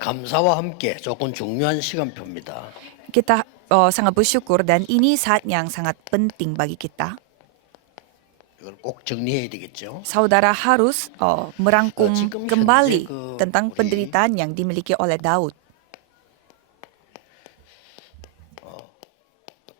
감사와 함께 조금 중요한 시간표입니다. Kita sangat bersyukur dan ini saat yang sangat penting bagi kita. 이걸 꼭 정리해야 되겠죠. Saudara harus merangkum 지금 kembali 현재 그 tentang 우리 penderitaan yang dimiliki oleh Daud.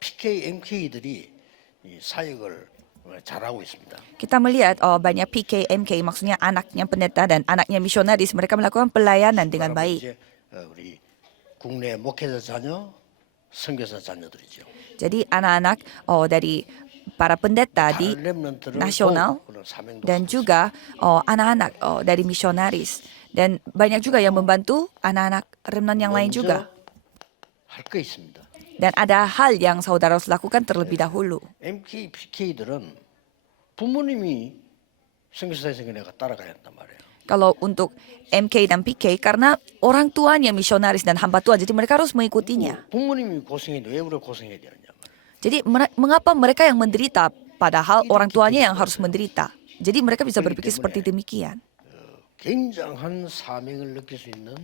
PK, MK들이 이 사역을 잘하고 있습니다. Kita melihat banyak PK, MK, maksudnya anaknya pendeta dan anaknya misionaris, mereka melakukan pelayanan dengan 말하면 baik. 이제 우리 국내 목회자 자녀, 선교사 자녀들이죠. Jadi anak-anak dari para pendeta di 다른 렘넌트를 nasional 그런 사명도 dan 하고 juga anak-anak dari misionaris. Dan banyak juga yang membantu anak-anak remnan yang lain 먼저 juga. 할 거 있습니다. Dan ada hal yang saudara harus lakukan terlebih dahulu. MK, PK들은 부모님이 선교사에서 내가 따라가야 한단 말이에요. Kalau untuk MK dan PK karena orang tuanya misionaris dan hamba Tuhan, jadi mereka harus mengikutinya. 부모님이 고생해도 왜 우리가 고생해야 되느냐 말이에요. Jadi mengapa mereka yang menderita padahal orang tuanya yang harus menderita. Jadi mereka bisa berpikir seperti demikian. 굉장한 사명을 느낄 수 있는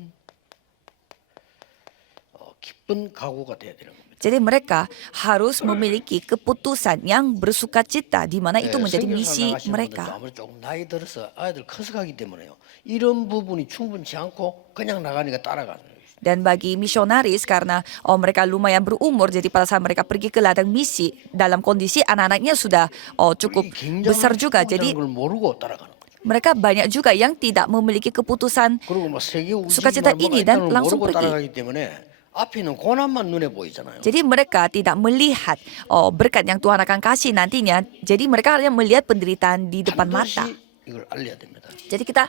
기쁜 각오가 돼야 되는 겁니다. Jadi mereka harus memiliki keputusan yang bersukacita di mana itu menjadi misi mereka. 아무래도 조금 나이 들어서 아이들 커서 가기 때문에요. 이런 부분이 충분치 않고 그냥 나가니까 따라가는 거예요. Dan bagi misionaris karena mereka lumayan berumur, jadi pada saat mereka pergi ke ladang misi dalam kondisi anak-anaknya sudah cukup besar juga. Jadi 걸 모르고 따라가는 거죠. mereka banyak juga yang tidak memiliki keputusan 그리고 뭐 세계 sukacita ini dan langsung 모르고 pergi. 따라가기 때문에 앞에 있는 고난만 눈에 보이잖아요. Jadi mereka tidak melihat berkat yang Tuhan akan kasih nantinya. Jadi mereka hanya melihat penderitaan di depan mata. 반드시 이걸 알려야 됩니다. Jadi kita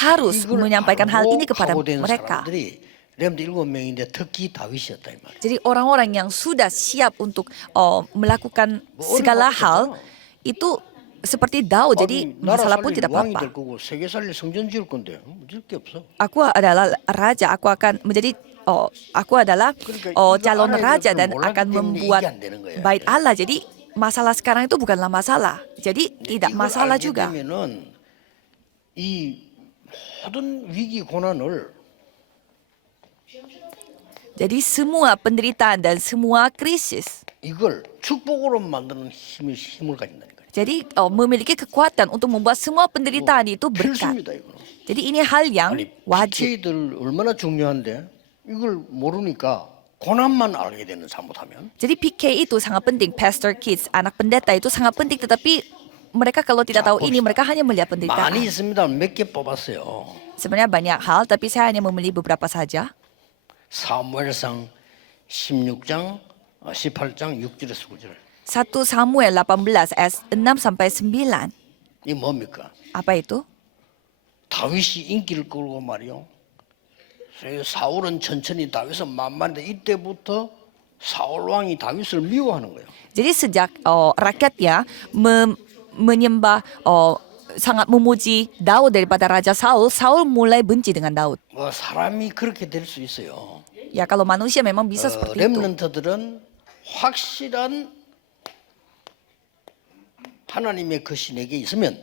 harus 이걸 menyampaikan hal 알고 ini kepada 각오된 mereka. 사람들이 렘드 7명인데 특히 다윗이었다 이 말이에요. Jadi orang-orang yang sudah siap untuk melakukan segala hal itu seperti Daud. Jadi masalah pun tidak 왕이 apa-apa. 될 거고 세계 살릴 성전 지을 건데 문제일 게 없어. Aku adalah raja, aku akan menjadi aku adalah calon raja dan akan membuat bait Allah. Jadi masalah sekarang itu bukanlah masalah. Jadi tidak masalah juga. 되면은 이 모든 위기 고난을 Jadi semua penderitaan dan semua krisis. 이걸 축복으로 만드는 힘을 가진다니까요. Jadi memiliki kekuatan untuk membuat semua penderitaan itu berkat. 필수입니다 이거. Jadi ini hal yang 아니 wajib. PK들 얼마나 중요한데 이걸 모르니까 고난만 알게 되는 잘못하면. Jadi PK itu sangat penting, pastor kids, anak pendeta itu sangat penting. Tetapi mereka kalau tidak tahu ini, mereka hanya melihat 많이 penderitaan. 있습니다. 몇 개 뽑았어요. Sebenarnya banyak hal, tapi saya hanya memilih beberapa saja. 사무엘상 16장 18장 6절에서 9절. 1 Samuel 18 ayat 6 sampai 9. 이 뭡니까? Apa itu? 다윗이 인기를 끌고 말이요. 사울은 천천히 다윗은 만만한데 이때부터 사울 왕이 다윗을 미워하는 거예요. Jadi sejak rakyatnya menyembah sangat memuji Daud daripada Raja Saul, Saul mulai benci dengan Daud. 뭐 사람이 그렇게 될 수 있어요. Ya kalau manusia memang bisa seperti itu. 렘넌트들은 확실한 하나님의 것이 내게 있으면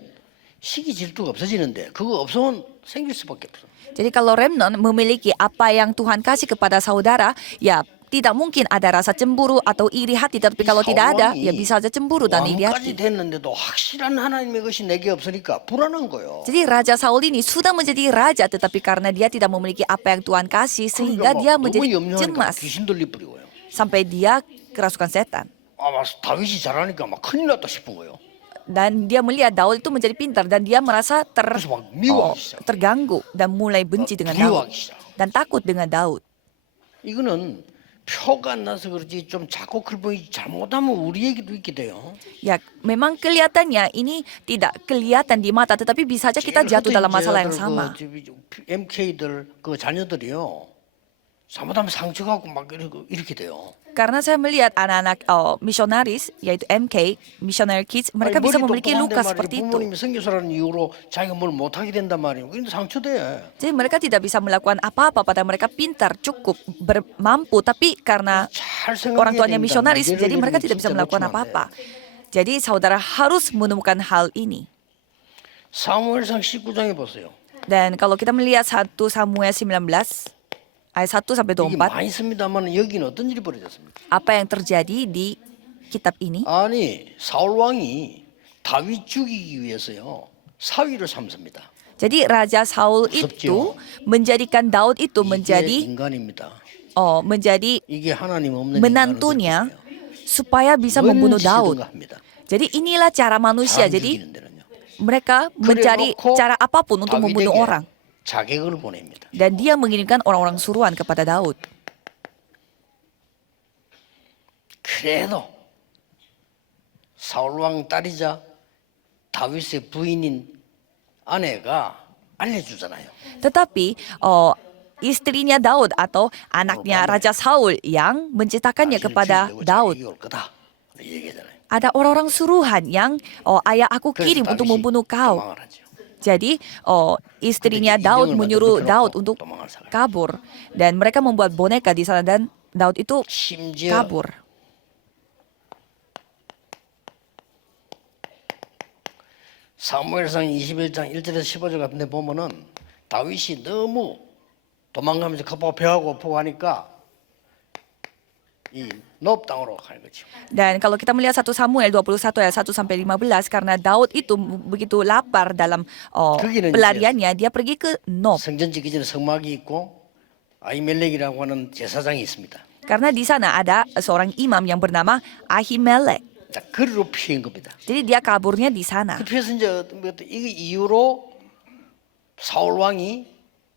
시기 질투가 없어지는데 그거 없으면 생길 수밖에 없어. Jadi kalau remnant memiliki apa yang Tuhan kasih kepada saudara, ya tidak mungkin ada rasa cemburu atau iri hati. Tapi kalau tidak ada, ya bisa saja cemburu dan iri 왕까지 hati. 됐는데도 확실한 하나님의 것이 내게 없으니까 불안한 거예요. Jadi Raja Saul ini sudah menjadi raja, tetapi karena dia tidak memiliki apa yang Tuhan kasih, sehingga dia 너무 menjadi 염려하니까 cemas 귀신 들리 뿌리고요. sampai dia kerasukan setan. 막 다윗이 잘하니까 막 큰일 났다 싶은 거예요. Dan dia melihat Daud itu menjadi pintar dan dia merasa 그래서 막 미워하기 시작. terganggu dan mulai benci dengan 두려워하기 Daud 시작. dan takut dengan Daud. 이거는 표가 안 나서 그렇지 좀 자꾸 그렇게 잘못하면 우리 얘기도 있게 돼요. Ya, memang kelihatannya ini tidak kelihatan di mata, tetapi bisa saja kita jatuh dalam masalah yang sama. MK들 그 자녀들이요. 잘못하면 상처갖고 막 이렇게 돼요. Karena saya melihat anak-anak misionaris, yaitu MK, missionary kids, mereka 아니, bisa 머리 memiliki 똑똑한데 luka 말이에요. seperti itu. 부모님이 선교사라는 이유로 자기가 뭘 못하게 된단 말이에요. 근데 상처돼. Jadi mereka tidak bisa melakukan apa-apa, padahal mereka pintar, cukup, mampu, tapi karena 잘 생각해야 orang tuanya 됩니다. misionaris, 예를 jadi mereka 들면 tidak bisa 진짜 melakukan 놓치면 안 apa-apa. 돼요. Jadi saudara harus menemukan hal ini. 사무엘상 19장에 보세요. Dan kalau kita melihat 1 Samuel 19 ayat 1 sampai 이게 24, 많이 있습니다만 여기는 어떤 일이 벌어졌습니까? apa yang terjadi di kitab ini? 아니 사울 왕이 다윗 죽이기 위해서요 사위를 삼습니다. Jadi Raja Saul itu menjadikan Daud itu 이게 menjadi 인간입니다. menjadi 이게 하나님 없는 menantunya supaya bisa membunuh Daud. 합니다. Jadi inilah cara manusia. 사람 Jadi 죽이는 데는요. mereka mencari cara apapun untuk membunuh 다윗에게 orang. 자객을 보냅니다. Dan dia mengirimkan orang-orang suruhan kepada Daud. 그래도 사울 왕 딸이자 다윗의 부인인 아내가 알려주잖아요. Tetapi istrinya Daud atau anaknya Raja Saul yang menceritakannya kepada Daud. 올 거다. 얘기하잖아요. Ada orang-orang suruhan yang ayah aku kirim 그래서 untuk 다윗이 membunuh kau. 도망을 하죠. Jadi istrinya 근데 Daud 인형을 menyuruh 만들어 Daud 놓고 untuk 도망을 사가요. kabur. Dan mereka membuat boneka di sana dan Daud itu 심지어 kabur. 사무엘상 21장 1절에서 15절 같은 데 보면은 다윗이 너무 도망가면서 급하고 배가 고프고 하니까 이 노업 땅으로 가는 거죠. Dan kalau kita melihat 1 Samuel 21 ayat 1 sampai 15 karena Daud itu begitu lapar dalam 거기는 pelariannya, dia pergi ke Nob. 성전 짓기 전에 성막이 있고 아히멜렉이라고 하는 제사장이 있습니다. Karena di sana ada seorang imam yang bernama Ahimelek. 자, 그리로 피한 겁니다. Jadi dia kaburnya di sana. 그래서 이제 이 이유로 사울 왕이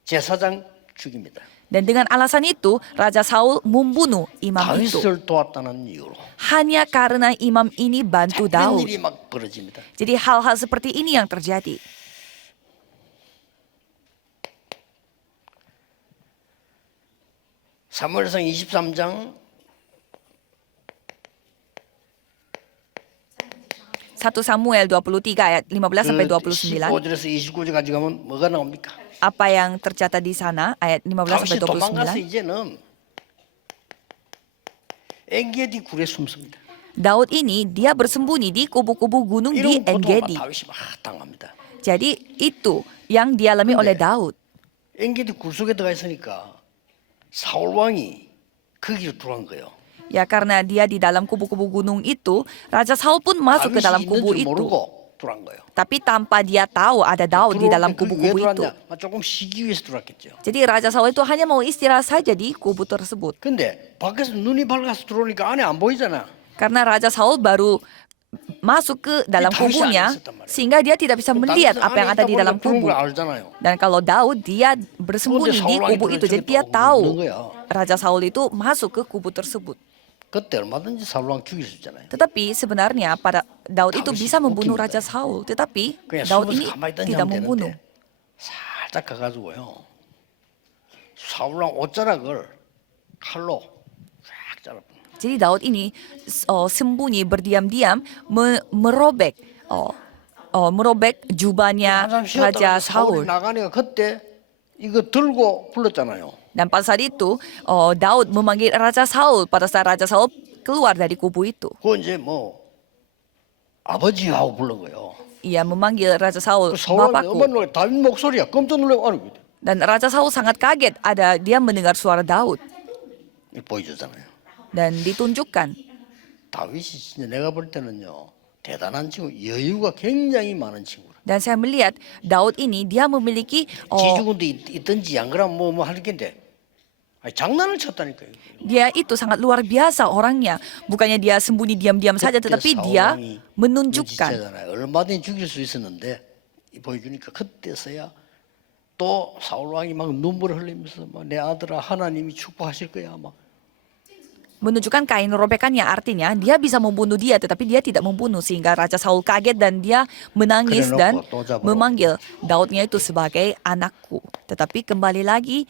제사장 죽입니다. Dan dengan alasan itu, Raja Saul membunuh imam itu. 다윗을 도왔다는 이유로. Hanya karena imam ini bantu 이런 Daud. 일이 막 벌어집니다. Jadi hal-hal seperti ini yang terjadi. 사무엘상 23장 1 Samuel 23 ayat 15 sampai 29. 15절에서 29절까지 가면 뭐가 나옵니까? Apa yang tercatat di sana ayat 15 sampai 다윗이 도망가서 29. 이제는 엔게디 굴에 숨습니다. Daud ini dia bersembunyi di kubu-kubu gunung di 이런 고통을 Engedi. 다윗이 막 당합니다. Jadi itu yang dialami oleh Daud. 엔게디 굴 속에 들어가 있으니까 사울 왕이 거기로 들어간 거예요. Ya karena dia di dalam kubu-kubu gunung itu, Raja Saul pun masuk ke 다윗이 dalam 있는 kubu 줄 itu. 모르고 들어간 거예요. Tapi tanpa dia tahu ada Daud di dalam 들어올 때 kubu-kubu 왜 itu. 들어왔냐? 조금 쉬기 위해서 들어왔겠죠. Jadi Raja Saul itu hanya mau istirahat saja di kubu tersebut. 근데 밖에서 눈이 밝아서 들어오니까 안에 안 보이잖아. Karena Raja Saul baru masuk ke dalam kubunya, sehingga dia tidak bisa melihat apa yang ada di dalam kubu. Dan kalau Daud, dia bersembunyi di kubu itu, jadi dia tahu Raja Saul itu masuk ke kubu tersebut. 그때 얼마든지 사울 왕 죽일 수 있잖아요. Tetapi sebenarnya pada Daud itu bisa membunuh Raja Saul, tetapi 그냥 Daud 숨어서 ini 가만히 tidak 있던지 membunuh. 되는데 살짝 가가지고요. 사울 왕 옷자락을 칼로 쫙 잘라. Jadi Daud ini sembunyi berdiam-diam merobek merobek jubahnya 한참 Raja 쉬었다가 사울이 Saul. 나가니까 그때 이거 들고 불렀잖아요. Dan pada saat itu Daud memanggil Raja Saul pada saat Raja Saul keluar dari kubu itu. 그거 이제 뭐 아버지하고 부른 거예요. Ia memanggil Raja Saul 그 사울 왕이 bapakku. 얼마나 놀래? 다윗 목소리야. 깜짝 놀래고 아니 Dan Raja Saul sangat kaget dia mendengar suara Daud 보여주잖아요. dan ditunjukkan. 다윗이 진짜 내가 볼 때는요 대단한 친구, 여유가 굉장히 많은 친구라. Dan saya melihat Daud ini dia memiliki 지주군도 있든지 안 그러면 뭐 할 텐데. 아니, 장난을 쳤다니까요. dia itu sangat luar biasa orangnya. Bukannya dia sembunyi diam-diam saja, tetapi dia menunjukkan. 얼마든지 죽일 수 있었는데 보여주니까 그때서야 또 사울 왕이 막 눈물을 흘리면서 막 내 아들아 하나님이 축복하실 거야 막. Menunjukkan kain robekannya, artinya dia bisa membunuh dia, tetapi dia tidak membunuh, sehingga Raja Saul kaget dan dia menangis dan memanggil Daudnya itu sebagai anakku. Tetapi kembali lagi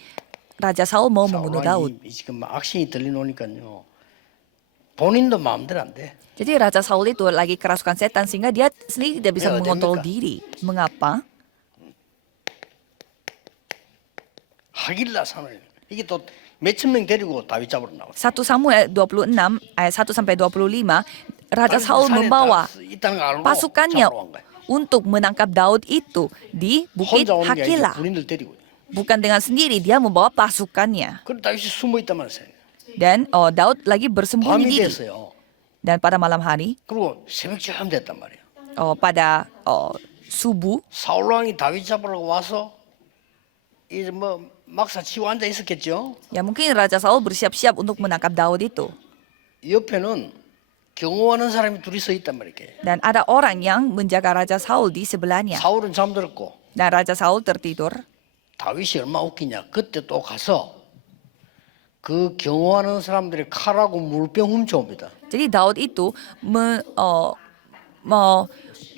Raja Saul mau membunuh Daud. 지금 악신이 들려놓으니까요 본인도 마음대로 안 돼. Jadi Raja Saul itu lagi kerasukan setan sehingga dia sendiri tidak bisa mengontrol diri. Mengapa? 하길라 산을 이게 또 몇천 명 데리고 다윗 잡으러 나왔어. 1 Samuel 26 ayat 1 sampai 25, Raja Saul membawa pasukannya untuk menangkap Daud itu di Bukit 혼자 오는 게 아니라 Hakila. 군인들 데리고. Bukan dengan sendiri, dia membawa pasukannya. 그럼 다윗이 숨어 있단 말이에요. Dan Daud lagi bersembunyi 밤이 diri. 됐어요. Dan pada malam hari, 그리고 새벽쯤 됐단 말이에요. pada subuh, 사울 왕이 다윗 잡으려고 와서 이제 뭐 막사 치고 앉아 있었겠죠. ya mungkin Raja Saul bersiap-siap untuk menangkap Daud itu. 옆에는 경호하는 사람이 둘이 서 있단 말이에요. Dan ada orang yang menjaga Raja Saul di sebelahnya. 사울은 잠들었고 Dan Raja Saul tertidur. 다윗이 얼마나 웃기냐. 그때 또 가서 그 경호하는 사람들이 칼하고 물병 훔쳐옵니다. Jadi Daud itu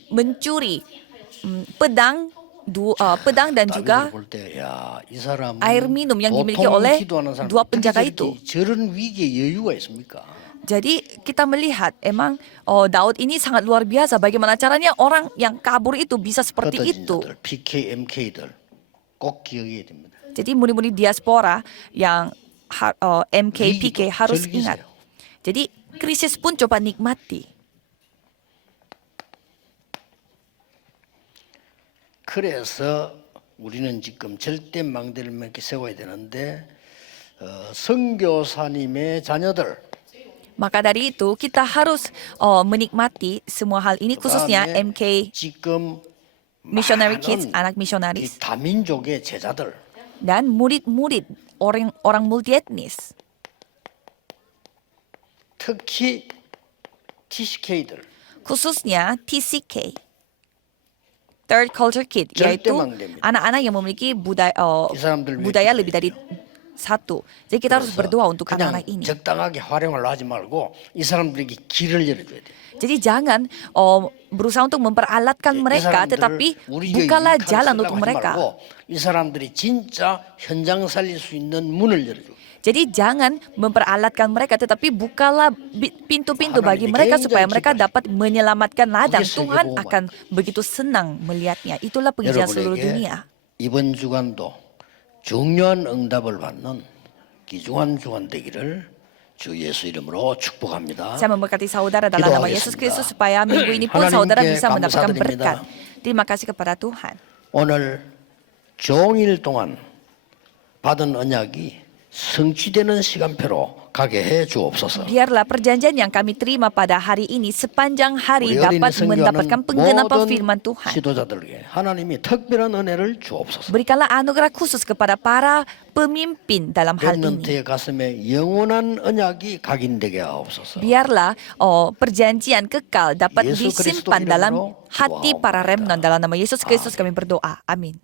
mencuri pedang dan juga 볼때 야, 이 사람은 air minum yang dimiliki 보통 oleh 기도하는 사람 dua penjaga 어떻게 itu. 저런 위기에 여유가 있습니까? Jadi kita melihat emang Daud ini sangat luar biasa. Bagaimana caranya orang yang kabur itu bisa seperti itu. 흩어진 자들, PK, MK들 꼭 기억해야 됩니다. Jadi murid-murid diaspora yang MK, PK harus 즐기세요. ingat. Jadi krisis pun coba nikmati. 그래서 우리는 지금 절대 망대를 몇 개 세워야 되는데 선교사님의 자녀들 Maka dari itu kita harus menikmati semua hal ini khususnya 그다음에 MK 지금 missionary kids, 많은 anak 이 misionaris 다민족의 제자들 dan murid-murid orang multietnis. 특히 TCK들 Khususnya TCK, Third Culture Kid, 절대 yaitu 망대입니다. anak-anak yang memiliki 이 사람들 budaya 위해 lebih dari satu. Jadi kita harus berdoa untuk 그냥 anak-anak ini. 적당하게 활용을 하지 말고 이 사람들에게 길을 열어줘야 돼. Jadi jangan berusaha untuk memperalatkan mereka, tetapi bukalah jalan untuk mereka. 이 사람들이 진짜 현장 살릴 수 있는 문을 열어줘. Jadi jangan memperalatkan mereka, tetapi bukalah pintu-pintu bagi mereka supaya mereka dapat menyelamatkan ladang. Tuhan akan begitu senang melihatnya. Itulah penginjilan seluruh dunia. 이번 주간도 중요한 응답을 받는 귀중한 주간 되기를 주 예수 이름으로 축복합니다. Saya memberkati saudara dalam nama Yesus Kristus supaya minggu ini pun saudara bisa mendapatkan berkat. Terima kasih kepada Tuhan. 오늘 종일 동안 받은 언약이 성취되는 시간표로 가게 해 주옵소서. Biarlah perjanjian yang kami terima pada hari ini sepanjang hari 우리 어린이 dapat mendapatkan 선교하는 penggenapan 모든 firman Tuhan. 지도자들에게 하나님이 특별한 은혜를 주옵소서. Berikanlah anugerah khusus kepada para pemimpin dalam hal ini. 렘넌트의 가슴에 영원한 언약이 각인되게 하옵소서. Biarlah perjanjian kekal dapat Yesus Kristus disimpan dalam iram으로 hati para remnant. Dalam nama Yesus Kristus kami berdoa. Amin.